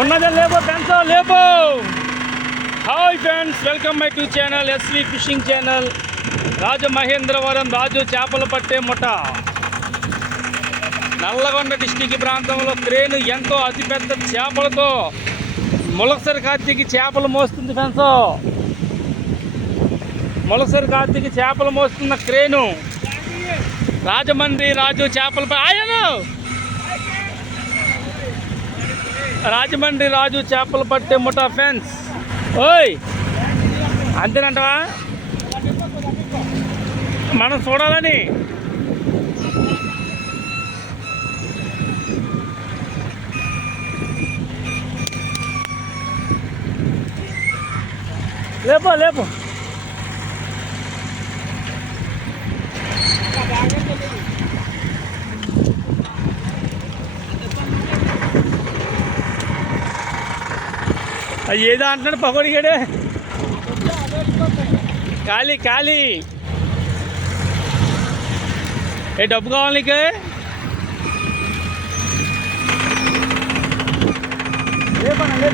ఉన్నదే లేబో పెంచో లేబో. Hi friends welcome my to channel SV fishing channel. Raju Mahendravaram Raju చేపలు పట్టే ముఠ. నల్లగొండ డిస్టిక్ ప్రాంతంలో క్రేను ఎంతో అతిపెద్ద చేపలతో ములసరి కార్తీకి చేపలు మోస్తుంది ఫ్రెండ్స్ ములసరి కార్తీకి చేపలు మోస్తున్న క్రేను. రాజమండ్రి రాజు చేపలపై ఆయన ఆయను రాజమండ్రి రాజు చేపలు పట్టే ముఠా ఫెన్స్ ఓయ్! అంతేనంటవా? మనం చూడాలని. లేపో లేపో. ఏదో అంటున్నాడు పకోడిగాడే ఖాళీ ఖాళీ. ఏ డబ్బు కావాలి నీకు? లేపన్నా ఏ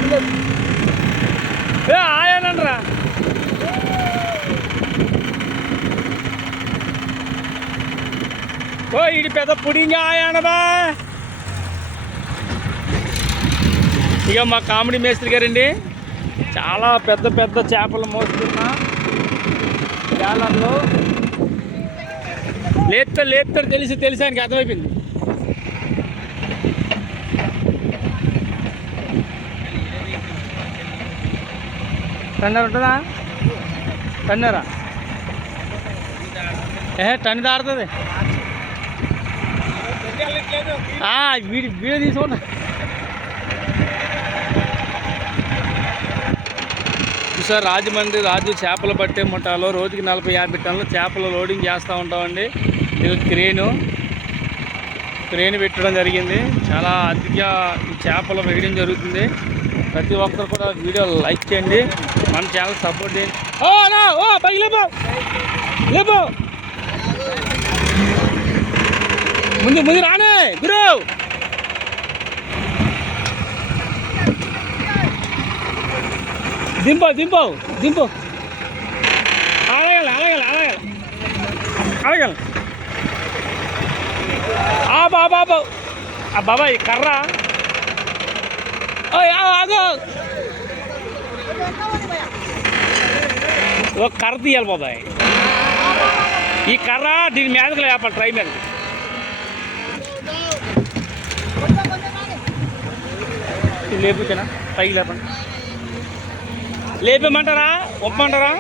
ఓ ఇది పెద్ద పుడింగా ఆయానబా ఇక మా కామెడీ మేస్త్రి గారండి. చాలా పెద్ద పెద్ద చేపలు మోస్తున్న. జాలర్లు. లేపుతాడు లేపుతాడు తెలిసి తెలిసి ఆయనకి అర్థమైపోయింది. టన్నర్ ఉంటుందా? టన్నరా? ఏ టన్ దాడుతుంది వీడి వీడియో తీసుకున్నా సార్ రాజమండ్రి రాజు చేపలు పట్టే ముఠాలో రోజుకి నలభై యాభై టన్నుల చేపలు లోడింగ్ చేస్తూ ఉంటామండి. ఇది క్రేను. క్రేన్ పెట్టడం జరిగింది. చాలా అతిగా ఈ చేపలు వేయడం జరుగుతుంది. ప్రతి ఒక్కరు కూడా వీడియో లైక్ చేయండి. మన ఛానల్ సపోర్ట్ చేయండి. ఓ ముందు ముందు రానే గురు. దింపు దింపు దింపో. అలాగల అలాగల అలాగల అడగల. ఆ బాబా ఆ బాబాయ్ కర్ర. ఓయ్ ఓ ఒక కర్ర తీయాలి బాబాయ్. ఈ కర్ర దీని మీదకి లేపాలి ట్రై మీద. లేకపోతేనా పైకి లేపండి. లేపేమంటారా? ఒప్పమంటారా?